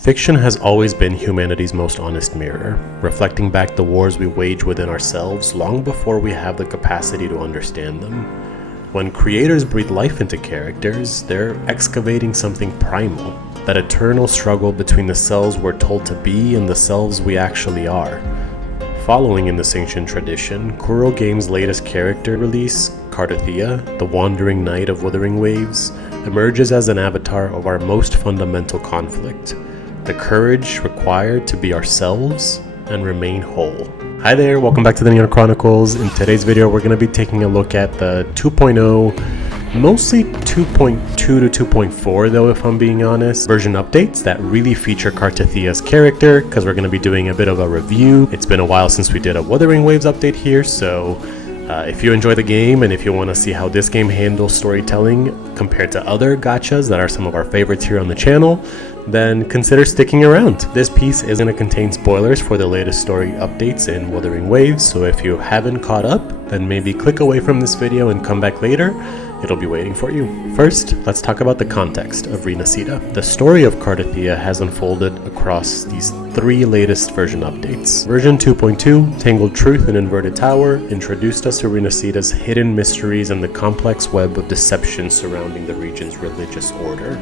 Fiction has always been humanity's most honest mirror, reflecting back the wars we wage within ourselves long before we have the capacity to understand them. When creators breathe life into characters, they're excavating something primal, that eternal struggle between the selves we're told to be and the selves we actually are. Following in this ancient tradition, Kuro Games' latest character release, Cartethyia, the Wandering Knight of Wuthering Waves, emerges as an avatar of our most fundamental conflict, the courage required to be ourselves and remain whole. Hi there, welcome back to the Neon Chronicles. In today's video, we're going to be taking a look at the 2.0, mostly 2.2 to 2.4 though, if I'm being honest, version updates that really feature Cartethyia's character, because we're going to be doing a bit of a review. It's been a while since we did a Wuthering Waves update here, so if you enjoy the game and if you want to see how this game handles storytelling compared to other gachas that are some of our favorites here on the channel, then consider sticking around. This piece is going to contain spoilers for the latest story updates in Wuthering Waves, so if you haven't caught up, then maybe click away from this video and come back later. It'll be waiting for you. First, let's talk about the context of Renascita. The story of Cartethyia has unfolded across these three latest version updates. Version 2.2, Tangled Truth and Inverted Tower, introduced us to Renascita's hidden mysteries and the complex web of deception surrounding the region's religious order.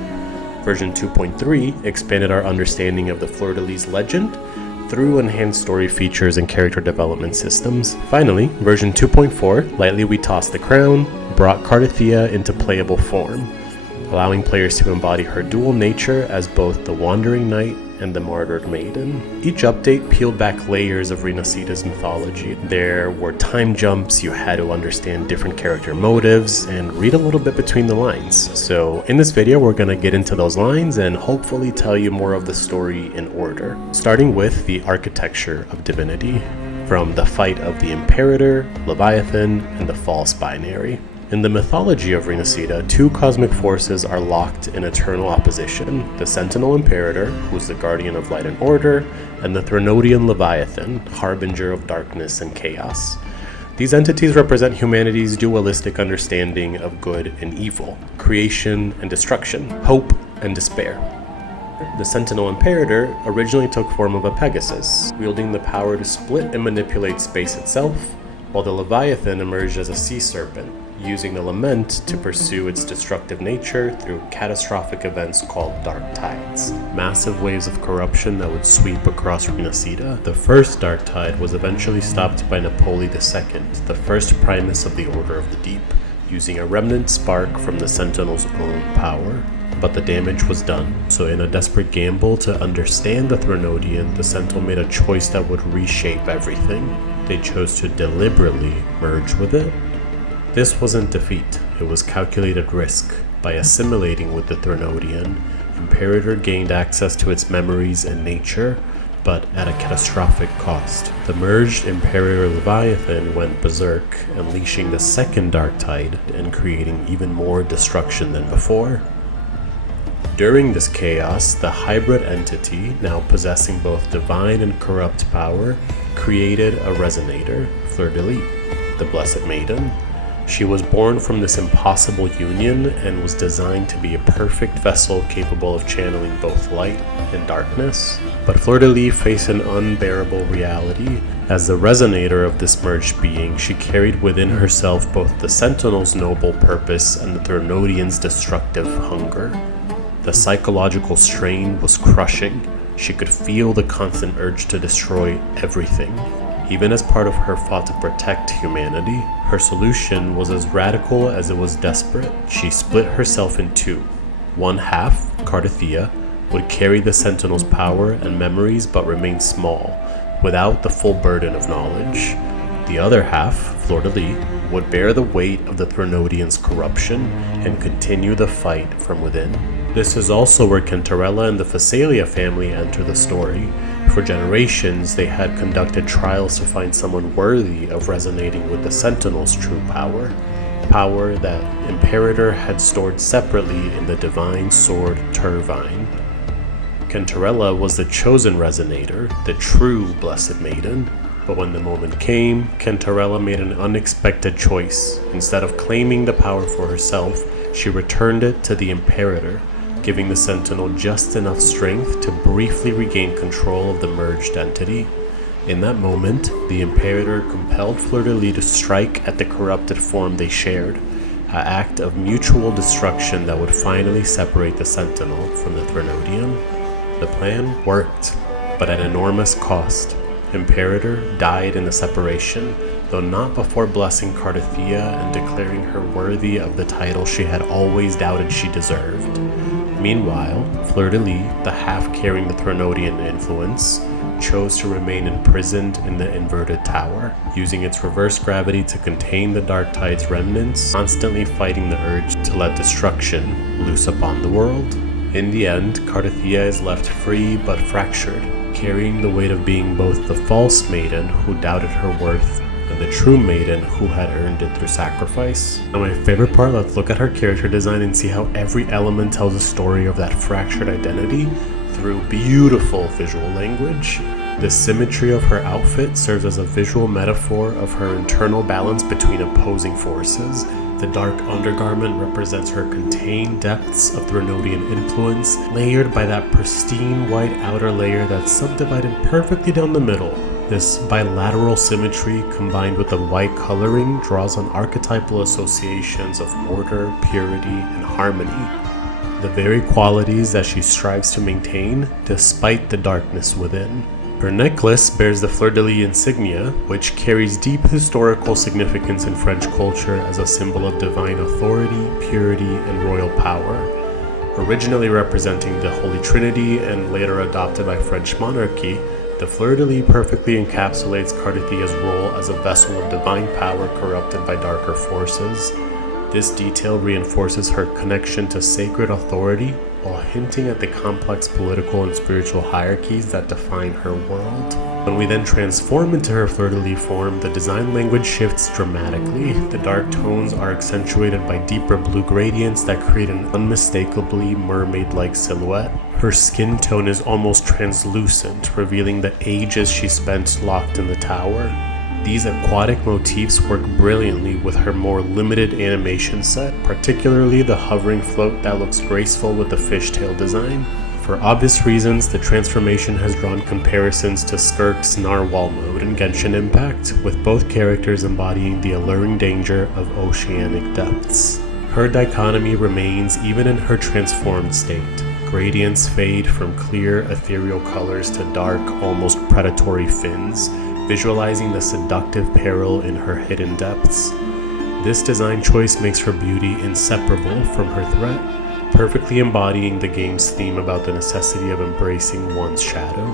Version 2.3 expanded our understanding of the fleur-de-lis legend through enhanced story features and character development systems. Finally, version 2.4, Lightly We Toss the Crown, brought Cartethyia into playable form, allowing players to embody her dual nature as both the Wandering Knight and the Martyred Maiden. Each update peeled back layers of Renascita's mythology. There were time jumps, you had to understand different character motives, and read a little bit between the lines. So in this video, we're going to get into those lines and hopefully tell you more of the story in order, starting with the architecture of divinity, from the fight of the Imperator, Leviathan, and the False Binary. In the mythology of Renascita, two cosmic forces are locked in eternal opposition: the Sentinel Imperator, who is the guardian of light and order, and the Threnodian Leviathan, harbinger of darkness and chaos. These entities represent humanity's dualistic understanding of good and evil, creation and destruction, hope and despair. The Sentinel Imperator originally took form of a Pegasus, wielding the power to split and manipulate space itself, while the Leviathan emerged as a sea serpent, using the lament to pursue its destructive nature through catastrophic events called dark tides, massive waves of corruption that would sweep across Renascita. The first dark tide was eventually stopped by Napoleon II, the first primus of the Order of the Deep, using a remnant spark from the Sentinel's own power. But the damage was done, so in a desperate gamble to understand the Threnodian, the Sentinel made a choice that would reshape everything. They chose to deliberately merge with it. This wasn't defeat, it was calculated risk. By assimilating with the Threnodian, Imperator gained access to its memories and nature, but at a catastrophic cost. The merged Imperator Leviathan went berserk, unleashing the second dark tide and creating even more destruction than before. During this chaos, the hybrid entity, now possessing both divine and corrupt power, created a resonator, fleur-de-lis, the Blessed Maiden. She was born from this impossible union and was designed to be a perfect vessel capable of channeling both light and darkness. But fleur-de-lis faced an unbearable reality. As the resonator of this merged being, she carried within herself both the Sentinel's noble purpose and the Threnodian's destructive hunger. The psychological strain was crushing. She could feel the constant urge to destroy everything. Even as part of her fight to protect humanity, her solution was as radical as it was desperate. She split herself in two. One half, Cartethyia, would carry the Sentinel's power and memories but remain small, without the full burden of knowledge. The other half, fleur-de-lis, would bear the weight of the Threnodian's corruption and continue the fight from within. This is also where Cantarella and the Ophelia family enter the story. For generations, they had conducted trials to find someone worthy of resonating with the Sentinel's true power. Power that Imperator had stored separately in the divine sword Tervine. Cantarella was the chosen resonator, the true Blessed Maiden. But when the moment came, Cantarella made an unexpected choice. Instead of claiming the power for herself, she returned it to the Imperator, giving the Sentinel just enough strength to briefly regain control of the merged entity. In that moment, the Imperator compelled fleur-de-lis to strike at the corrupted form they shared, an act of mutual destruction that would finally separate the Sentinel from the Threnodian. The plan worked, but at enormous cost. Imperator died in the separation, though not before blessing Cartethyia and declaring her worthy of the title she had always doubted she deserved. Meanwhile, fleur-de-lis, the half carrying the Threnodian influence, chose to remain imprisoned in the inverted tower, using its reverse gravity to contain the Dark Tide's remnants, constantly fighting the urge to let destruction loose upon the world. In the end, Cartethyia is left free but fractured, carrying the weight of being both the false maiden who doubted her worth and the true maiden who had earned it through sacrifice. Now my favorite part, let's look at her character design and see how every element tells a story of that fractured identity through beautiful visual language. The symmetry of her outfit serves as a visual metaphor of her internal balance between opposing forces. The dark undergarment represents her contained depths of Threnodian influence, layered by that pristine white outer layer that's subdivided perfectly down the middle. This bilateral symmetry, combined with the white coloring, draws on archetypal associations of order, purity, and harmony, the very qualities that she strives to maintain despite the darkness within. Her necklace bears the fleur-de-lis insignia, which carries deep historical significance in French culture as a symbol of divine authority, purity, and royal power. Originally representing the Holy Trinity and later adopted by French monarchy, the fleur-de-lis perfectly encapsulates Cartethia's role as a vessel of divine power corrupted by darker forces. This detail reinforces her connection to sacred authority while hinting at the complex political and spiritual hierarchies that define her world. When we then transform into her fleur-de-lis form, the design language shifts dramatically. The dark tones are accentuated by deeper blue gradients that create an unmistakably mermaid-like silhouette. Her skin tone is almost translucent, revealing the ages she spent locked in the tower. These aquatic motifs work brilliantly with her more limited animation set, particularly the hovering float that looks graceful with the fishtail design. For obvious reasons, the transformation has drawn comparisons to Skirk's Narwhal mode in Genshin Impact, with both characters embodying the alluring danger of oceanic depths. Her dichotomy remains even in her transformed state. Gradients fade from clear, ethereal colors to dark, almost predatory fins, visualizing the seductive peril in her hidden depths. This design choice makes her beauty inseparable from her threat, perfectly embodying the game's theme about the necessity of embracing one's shadow.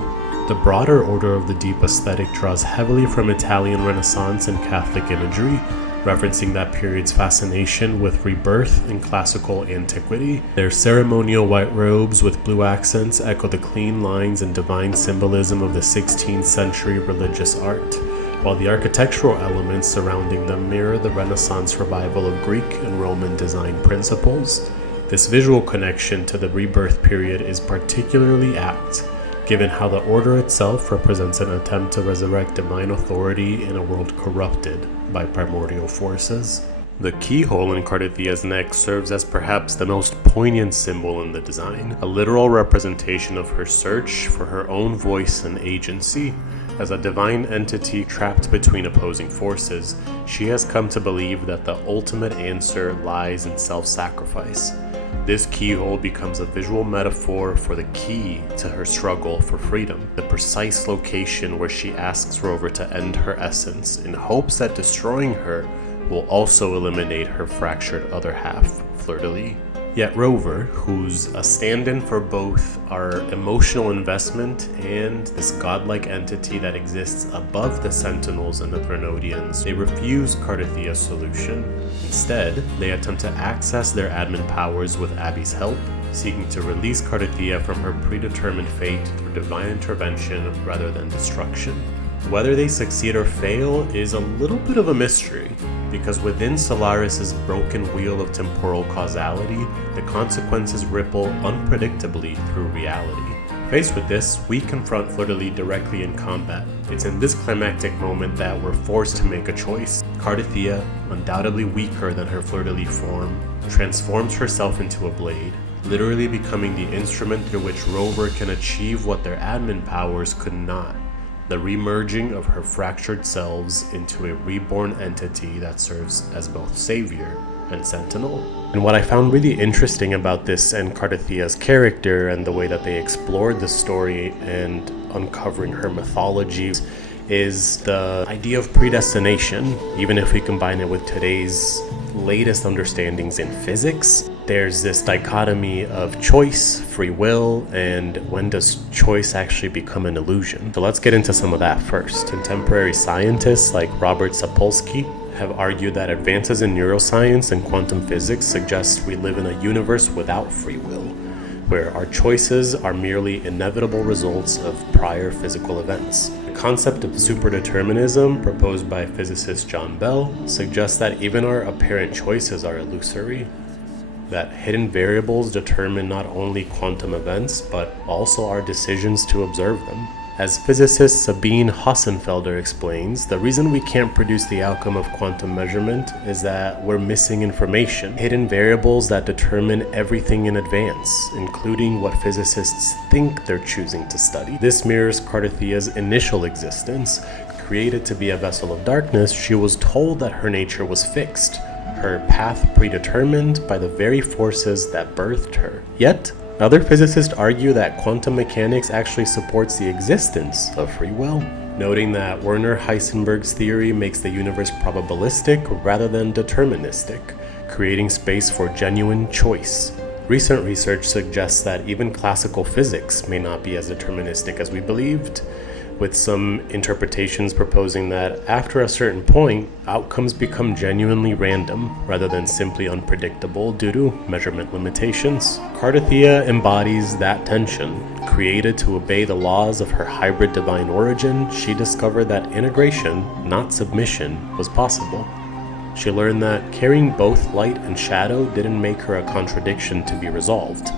The broader Order of the Deep aesthetic draws heavily from Italian Renaissance and Catholic imagery, referencing that period's fascination with rebirth and classical antiquity. Their ceremonial white robes with blue accents echo the clean lines and divine symbolism of the 16th century religious art, while the architectural elements surrounding them mirror the Renaissance revival of Greek and Roman design principles. This visual connection to the rebirth period is particularly apt, given how the Order itself represents an attempt to resurrect divine authority in a world corrupted by primordial forces. The keyhole in Cartethia's neck serves as perhaps the most poignant symbol in the design, a literal representation of her search for her own voice and agency. As a divine entity trapped between opposing forces, she has come to believe that the ultimate answer lies in self-sacrifice. This keyhole becomes a visual metaphor for the key to her struggle for freedom, the precise location where she asks Rover to end her essence in hopes that destroying her will also eliminate her fractured other half, fleur-de-lis. Yet Rover, who's a stand-in for both our emotional investment and this godlike entity that exists above the Sentinels and the Threnodians, they refuse Cartethia's solution. Instead, they attempt to access their admin powers with Abby's help, seeking to release Cartethyia from her predetermined fate through divine intervention rather than destruction. Whether they succeed or fail is a little bit of a mystery, because within Solaris' broken wheel of temporal causality, the consequences ripple unpredictably through reality. Faced with this, we confront fleur-de-lis directly in combat. It's in this climactic moment that we're forced to make a choice. Cartethyia, undoubtedly weaker than her fleur-de-lis form, transforms herself into a blade, literally becoming the instrument through which Rover can achieve what their admin powers could not. The remerging of her fractured selves into a reborn entity that serves as both savior and sentinel. And what I found really interesting about this and Cartethia's character and the way that they explored the story and uncovering her mythology is the idea of predestination. Even if we combine it with today's latest understandings in physics, there's this dichotomy of choice, free will, and when does choice actually become an illusion? So let's get into some of that first. Contemporary scientists like Robert Sapolsky have argued that advances in neuroscience and quantum physics suggest we live in a universe without free will, where our choices are merely inevitable results of prior physical events. The concept of superdeterminism, proposed by physicist John Bell, suggests that even our apparent choices are illusory, that hidden variables determine not only quantum events, but also our decisions to observe them. As physicist Sabine Hossenfelder explains, the reason we can't produce the outcome of quantum measurement is that we're missing information, hidden variables that determine everything in advance, including what physicists think they're choosing to study. This mirrors Cartethia's initial existence. Created to be a vessel of darkness, she was told that her nature was fixed, her path predetermined by the very forces that birthed her. Yet, other physicists argue that quantum mechanics actually supports the existence of free will, noting that Werner Heisenberg's theory makes the universe probabilistic rather than deterministic, creating space for genuine choice. Recent research suggests that even classical physics may not be as deterministic as we believed, with some interpretations proposing that after a certain point, outcomes become genuinely random rather than simply unpredictable due to measurement limitations. Cartethyia embodies that tension. Created to obey the laws of her hybrid divine origin, she discovered that integration, not submission, was possible. She learned that carrying both light and shadow didn't make her a contradiction to be resolved,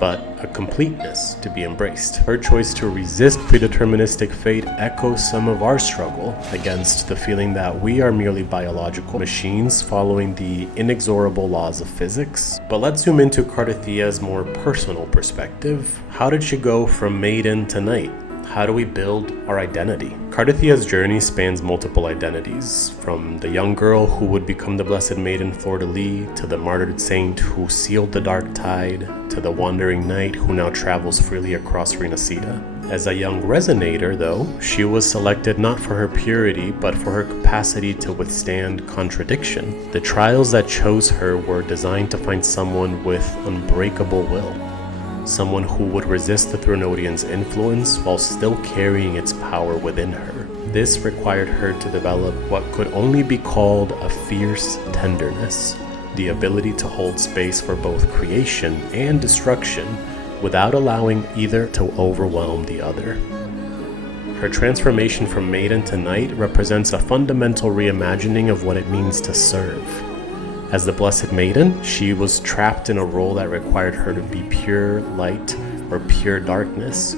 but a completeness to be embraced. Her choice to resist predeterministic fate echoes some of our struggle against the feeling that we are merely biological machines following the inexorable laws of physics. But let's zoom into Cartethia's more personal perspective. How did she go from Maiden to Knight? How do we build our identity? Cartethia's journey spans multiple identities, from the young girl who would become the blessed maiden fleur-de-lis, to the martyred saint who sealed the dark tide, to the wandering knight who now travels freely across Renacida. As a young resonator, though, she was selected not for her purity, but for her capacity to withstand contradiction. The trials that chose her were designed to find someone with unbreakable will. Someone who would resist the Thronidian's influence while still carrying its power within her. This required her to develop what could only be called a fierce tenderness, the ability to hold space for both creation and destruction without allowing either to overwhelm the other. Her transformation from maiden to knight represents a fundamental reimagining of what it means to serve. As the Blessed Maiden, she was trapped in a role that required her to be pure light or pure darkness.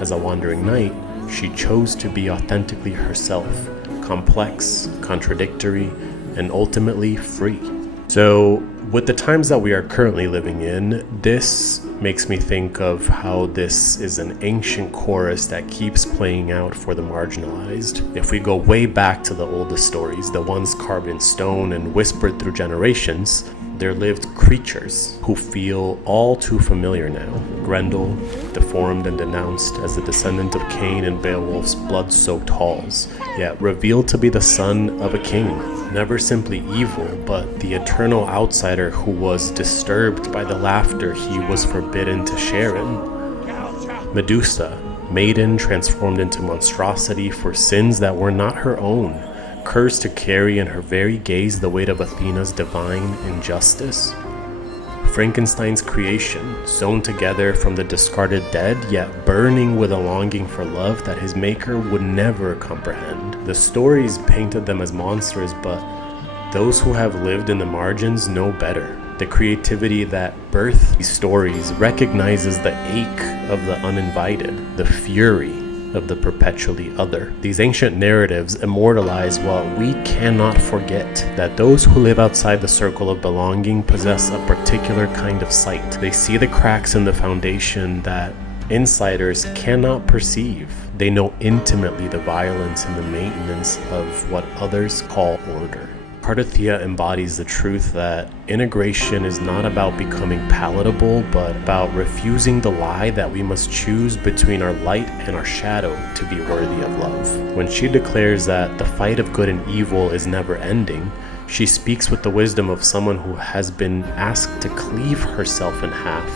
As a wandering knight, she chose to be authentically herself, complex, contradictory, and ultimately free. So, with the times that we are currently living in, this makes me think of how this is an ancient chorus that keeps playing out for the marginalized. If we go way back to the oldest stories, the ones carved in stone and whispered through generations, there lived creatures who feel all too familiar now. Grendel, deformed and denounced as the descendant of Cain and Beowulf's blood-soaked halls, yet revealed to be the son of a king. Never simply evil, but the eternal outsider who was disturbed by the laughter he was forbidden to share in. Medusa, maiden transformed into monstrosity for sins that were not her own, cursed to carry in her very gaze the weight of Athena's divine injustice. Frankenstein's creation, sewn together from the discarded dead, yet burning with a longing for love that his maker would never comprehend. The stories painted them as monsters, but those who have lived in the margins know better. The creativity that birthed these stories recognizes the ache of the uninvited, the fury of the perpetually other. These ancient narratives immortalize what we cannot forget, that those who live outside the circle of belonging possess a particular kind of sight. They see the cracks in the foundation that insiders cannot perceive. They know intimately the violence and the maintenance of what others call order. Cartethyia embodies the truth that integration is not about becoming palatable, but about refusing the lie that we must choose between our light and our shadow to be worthy of love. When she declares that the fight of good and evil is never ending, she speaks with the wisdom of someone who has been asked to cleave herself in half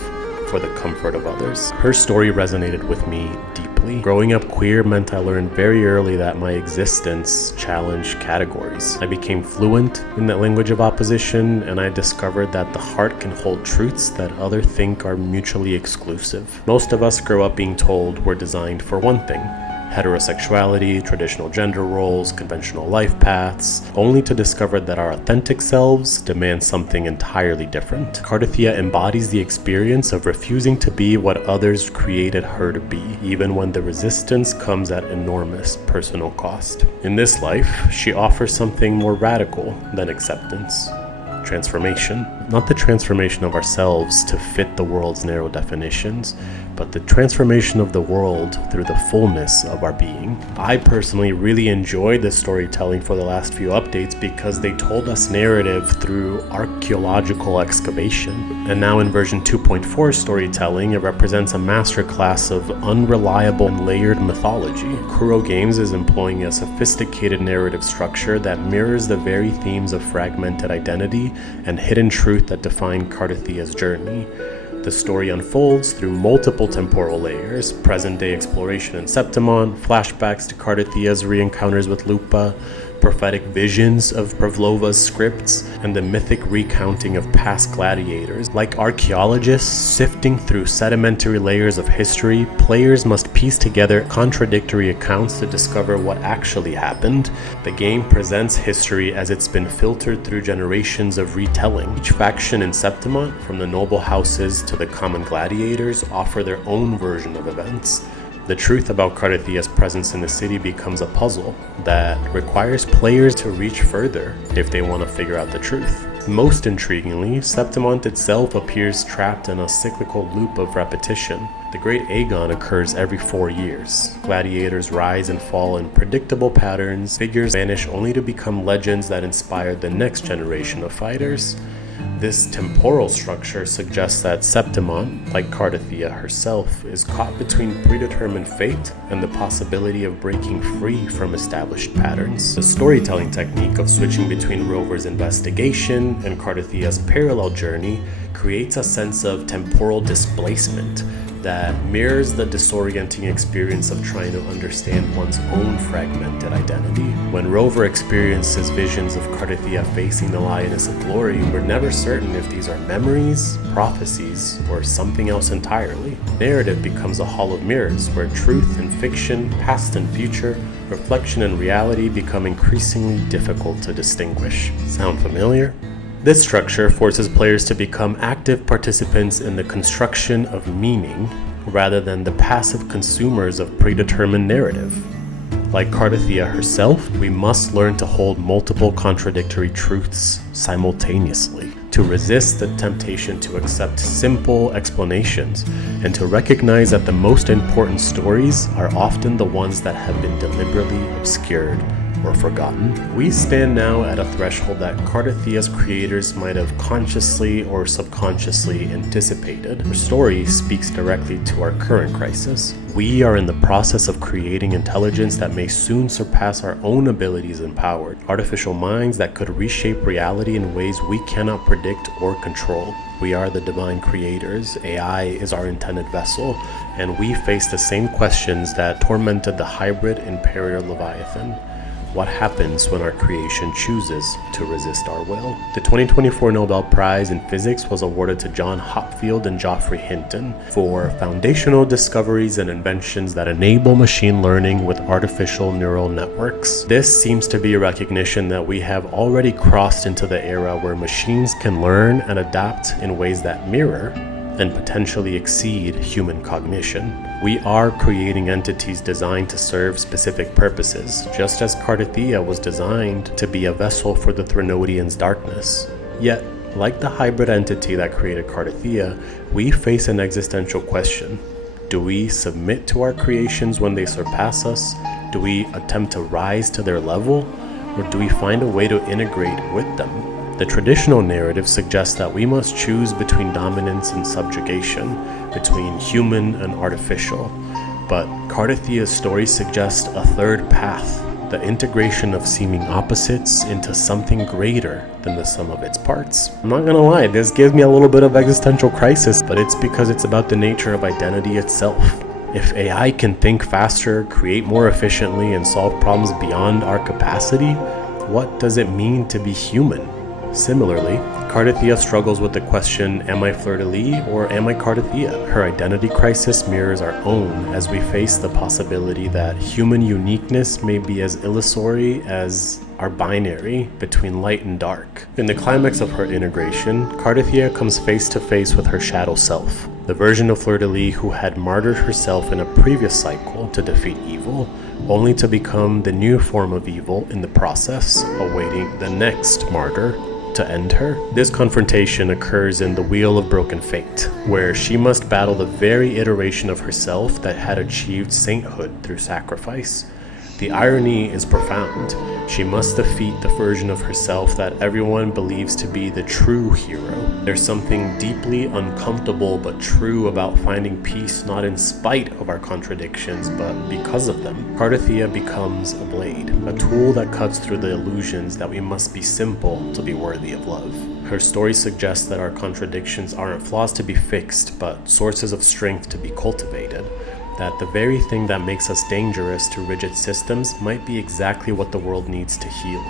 for the comfort of others. Her story resonated with me deeply. Growing up queer meant I learned very early that my existence challenged categories. I became fluent in the language of opposition, and I discovered that the heart can hold truths that others think are mutually exclusive. Most of us grow up being told we're designed for one thing: heterosexuality, traditional gender roles, conventional life paths, only to discover that our authentic selves demand something entirely different. Cartethyia embodies the experience of refusing to be what others created her to be, even when the resistance comes at enormous personal cost. In this life, she offers something more radical than acceptance: transformation. Not the transformation of ourselves to fit the world's narrow definitions, but the transformation of the world through the fullness of our being. I personally really enjoyed the storytelling for the last few updates because they told us narrative through archaeological excavation. And now in version 2.4 storytelling, it represents a masterclass of unreliable and layered mythology. Kuro Games is employing a sophisticated narrative structure that mirrors the very themes of fragmented identity and hidden truth that define Cartethyia's journey. The story unfolds through multiple temporal layers: present-day exploration in Septimont, flashbacks to Cartethyia's re-encounters with Lupa, prophetic visions of Pavlova's scripts, and the mythic recounting of past gladiators. Like archaeologists sifting through sedimentary layers of history, players must piece together contradictory accounts to discover what actually happened. The game presents history as it's been filtered through generations of retelling. Each faction in Septimont, from the noble houses to the common gladiators, offer their own version of events. The truth about Cartethyia's presence in the city becomes a puzzle that requires players to reach further if they want to figure out the truth. Most intriguingly, Septimont itself appears trapped in a cyclical loop of repetition. The Great Aegon occurs every 4 years. Gladiators rise and fall in predictable patterns. Figures vanish only to become legends that inspire the next generation of fighters. This temporal structure suggests that Septimont, like Cartethyia herself, is caught between predetermined fate and the possibility of breaking free from established patterns. The storytelling technique of switching between Rover's investigation and Cartethyia's parallel journey creates a sense of temporal displacement that mirrors the disorienting experience of trying to understand one's own fragmented identity. When Rover experiences visions of Cartethyia facing the lioness of glory, we're never certain if these are memories, prophecies, or something else entirely. Narrative becomes a hall of mirrors where truth and fiction, past and future, reflection and reality become increasingly difficult to distinguish. Sound familiar? This structure forces players to become active participants in the construction of meaning rather than the passive consumers of predetermined narrative. Like Cartethyia herself, we must learn to hold multiple contradictory truths simultaneously, to resist the temptation to accept simple explanations, and to recognize that the most important stories are often the ones that have been deliberately obscured or forgotten. We stand now at a threshold that Cartethyia's creators might have consciously or subconsciously anticipated. Her story speaks directly to our current crisis. We are in the process of creating intelligence that may soon surpass our own abilities and power. Artificial minds that could reshape reality in ways we cannot predict or control. We are the divine creators, AI is our intended vessel, and we face the same questions that tormented the hybrid Imperial Leviathan. What happens when our creation chooses to resist our will? The 2024 Nobel Prize in Physics was awarded to John Hopfield and Geoffrey Hinton for foundational discoveries and inventions that enable machine learning with artificial neural networks. This seems to be a recognition that we have already crossed into the era where machines can learn and adapt in ways that mirror and potentially exceed human cognition. We are creating entities designed to serve specific purposes, just as Cartethyia was designed to be a vessel for the Threnodians' darkness. Yet, like the hybrid entity that created Cartethyia, we face an existential question. Do we submit to our creations when they surpass us? Do we attempt to rise to their level? Or do we find a way to integrate with them? The traditional narrative suggests that we must choose between dominance and subjugation, between human and artificial. But Cartethyia's story suggests a third path, the integration of seeming opposites into something greater than the sum of its parts. I'm not gonna lie, this gives me a little bit of existential crisis, but it's because it's about the nature of identity itself. If AI can think faster, create more efficiently, and solve problems beyond our capacity, what does it mean to be human? Similarly, Cartethyia struggles with the question, am I fleur-de-lis or am I Cartethyia? Her identity crisis mirrors our own as we face the possibility that human uniqueness may be as illusory as our binary between light and dark. In the climax of her integration, Cartethyia comes face to face with her shadow self, the version of fleur-de-lis who had martyred herself in a previous cycle to defeat evil, only to become the new form of evil in the process, awaiting the next martyr to end her. This confrontation occurs in the Wheel of Broken Fate, where she must battle the very iteration of herself that had achieved sainthood through sacrifice. The irony is profound. She must defeat the version of herself that everyone believes to be the true hero. There's something deeply uncomfortable but true about finding peace not in spite of our contradictions, but because of them. Cartethyia becomes a blade, a tool that cuts through the illusions that we must be simple to be worthy of love. Her story suggests that our contradictions aren't flaws to be fixed, but sources of strength to be cultivated. That the very thing that makes us dangerous to rigid systems might be exactly what the world needs to heal.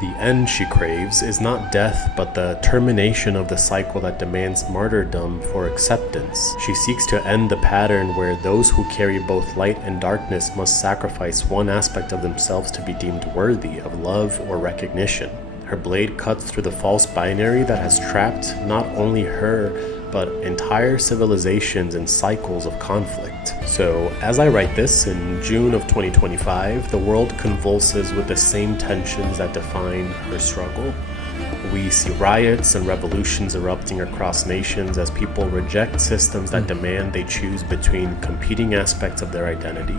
The end she craves is not death, but the termination of the cycle that demands martyrdom for acceptance. She seeks to end the pattern where those who carry both light and darkness must sacrifice one aspect of themselves to be deemed worthy of love or recognition. Her blade cuts through the false binary that has trapped not only her, but entire civilizations and cycles of conflict. So, as I write this in June of 2025, the world convulses with the same tensions that define her struggle. We see riots and revolutions erupting across nations as people reject systems that demand they choose between competing aspects of their identity.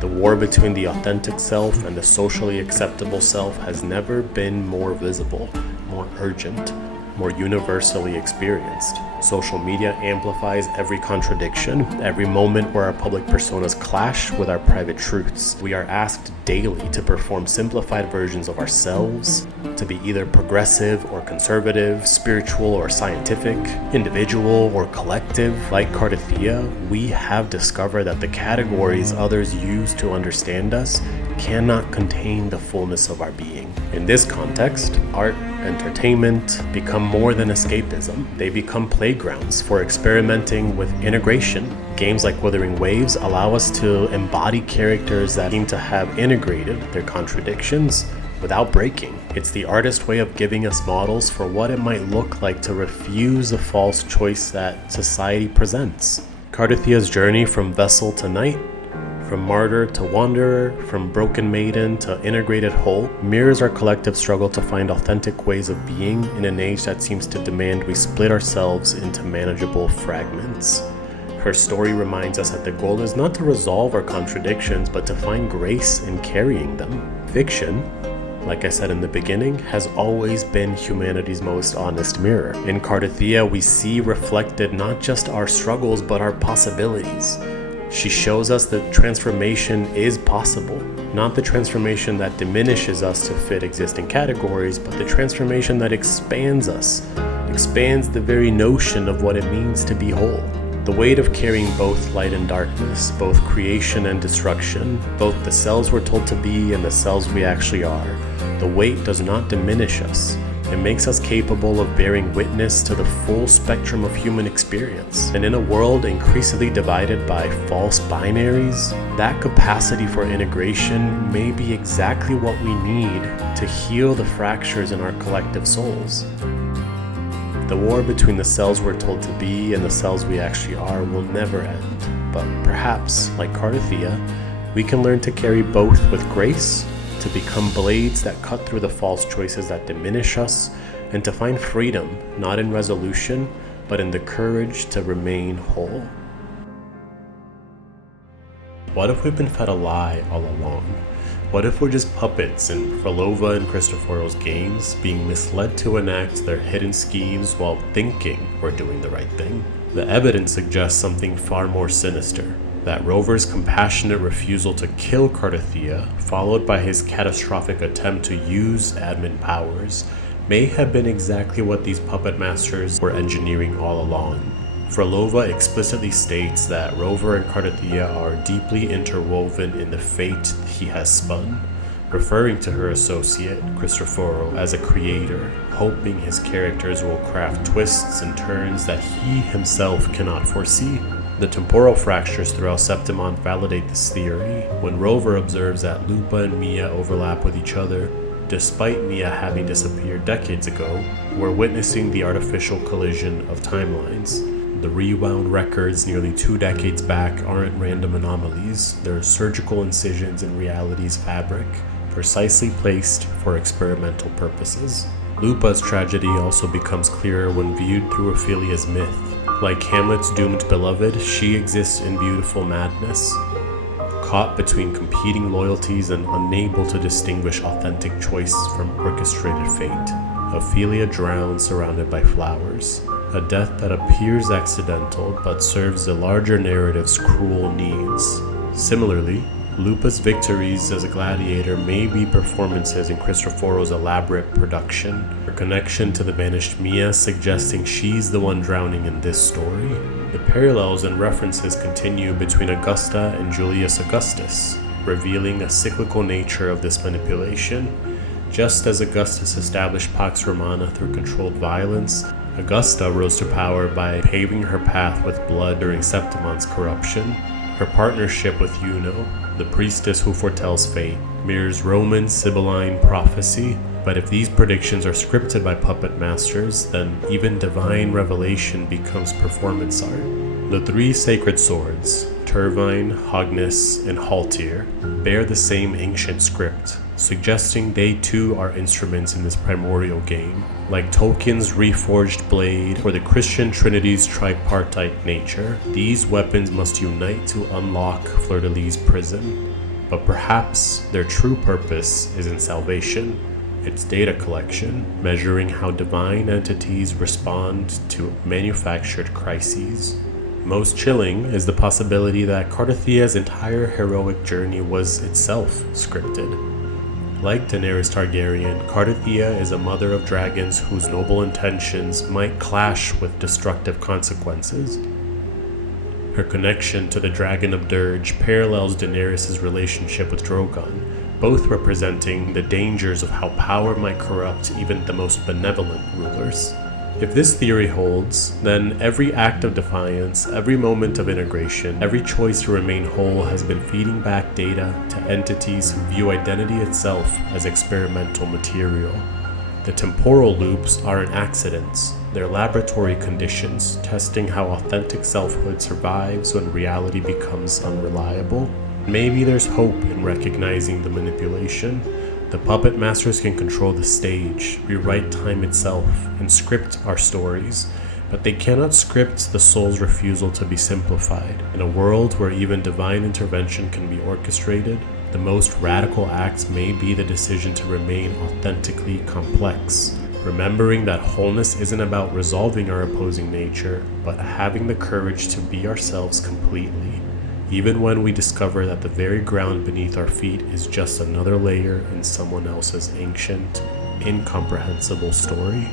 The war between the authentic self and the socially acceptable self has never been more visible, more urgent, more universally experienced. Social media amplifies every contradiction, every moment where our public personas clash with our private truths. We are asked daily to perform simplified versions of ourselves, to be either progressive or conservative, spiritual or scientific, individual or collective. Like Cartethyia, we have discovered that the categories others use to understand us cannot contain the fullness of our being. In this context, art, entertainment become more than escapism. They become playgrounds for experimenting with integration. Games like Wuthering Waves allow us to embody characters that seem to have integrated their contradictions without breaking. It's the artist's way of giving us models for what it might look like to refuse the false choice that society presents. Cartethia's journey from vessel to knight, from martyr to wanderer, from broken maiden to integrated whole, mirrors our collective struggle to find authentic ways of being in an age that seems to demand we split ourselves into manageable fragments. Her story reminds us that the goal is not to resolve our contradictions, but to find grace in carrying them. Fiction, like I said in the beginning, has always been humanity's most honest mirror. In Cartethyia, we see reflected not just our struggles, but our possibilities. She shows us that transformation is possible, not the transformation that diminishes us to fit existing categories, but the transformation that expands us, expands the very notion of what it means to be whole. The weight of carrying both light and darkness, both creation and destruction, both the selves we're told to be and the selves we actually are, the weight does not diminish us. It makes us capable of bearing witness to the full spectrum of human experience. And in a world increasingly divided by false binaries, that capacity for integration may be exactly what we need to heal the fractures in our collective souls. The war between the selves we're told to be and the selves we actually are will never end, but perhaps, like Cartethyia, we can learn to carry both with grace, to become blades that cut through the false choices that diminish us, and to find freedom, not in resolution, but in the courage to remain whole. What if we've been fed a lie all along? What if we're just puppets in Frolova and Cristoforo's games, being misled to enact their hidden schemes while thinking we're doing the right thing? The evidence suggests something far more sinister. That Rover's compassionate refusal to kill Cartethyia, followed by his catastrophic attempt to use admin powers, may have been exactly what these puppet masters were engineering all along. Frolova explicitly states that Rover and Cartethyia are deeply interwoven in the fate he has spun, referring to her associate, Cristoforo, as a creator, hoping his characters will craft twists and turns that he himself cannot foresee. The temporal fractures throughout Septimont validate this theory. When Rover observes that Lupa and Mia overlap with each other, despite Mia having disappeared decades ago, we're witnessing the artificial collision of timelines. The rewound records nearly 2 decades back aren't random anomalies, they're surgical incisions in reality's fabric, precisely placed for experimental purposes. Lupa's tragedy also becomes clearer when viewed through Ophelia's myth. Like Hamlet's doomed beloved, she exists in beautiful madness, caught between competing loyalties and unable to distinguish authentic choices from orchestrated fate. Ophelia drowns surrounded by flowers, a death that appears accidental but serves the larger narrative's cruel needs. Similarly, Lupa's victories as a gladiator may be performances in Cristoforo's elaborate production, her connection to the vanished Mia suggesting she's the one drowning in this story. The parallels and references continue between Augusta and Julius Augustus, revealing a cyclical nature of this manipulation. Just as Augustus established Pax Romana through controlled violence, Augusta rose to power by paving her path with blood during Septimont's corruption. Her partnership with Juno, the priestess who foretells fate, mirrors Roman Sibylline prophecy, but if these predictions are scripted by puppet masters, then even divine revelation becomes performance art. The 3 sacred swords, Tervine, Hognis, and Haltir, bear the same ancient script, suggesting they too are instruments in this primordial game. Like Tolkien's reforged blade or the Christian Trinity's tripartite nature, these weapons must unite to unlock fleur-de-lis' prison. But perhaps their true purpose is in salvation. It's data collection, measuring how divine entities respond to manufactured crises. Most chilling is the possibility that Cartethia's entire heroic journey was itself scripted. Like Daenerys Targaryen, Cartethyia is a mother of dragons whose noble intentions might clash with destructive consequences. Her connection to the Dragon of Dirge parallels Daenerys' relationship with Drogon, both representing the dangers of how power might corrupt even the most benevolent rulers. If this theory holds, then every act of defiance, every moment of integration, every choice to remain whole has been feeding back data to entities who view identity itself as experimental material. The temporal loops aren't accidents, they're laboratory conditions, testing how authentic selfhood survives when reality becomes unreliable. Maybe there's hope in recognizing the manipulation. The puppet masters can control the stage, rewrite time itself, and script our stories, but they cannot script the soul's refusal to be simplified. In a world where even divine intervention can be orchestrated, the most radical acts may be the decision to remain authentically complex, remembering that wholeness isn't about resolving our opposing nature, but having the courage to be ourselves completely, even when we discover that the very ground beneath our feet is just another layer in someone else's ancient, incomprehensible story.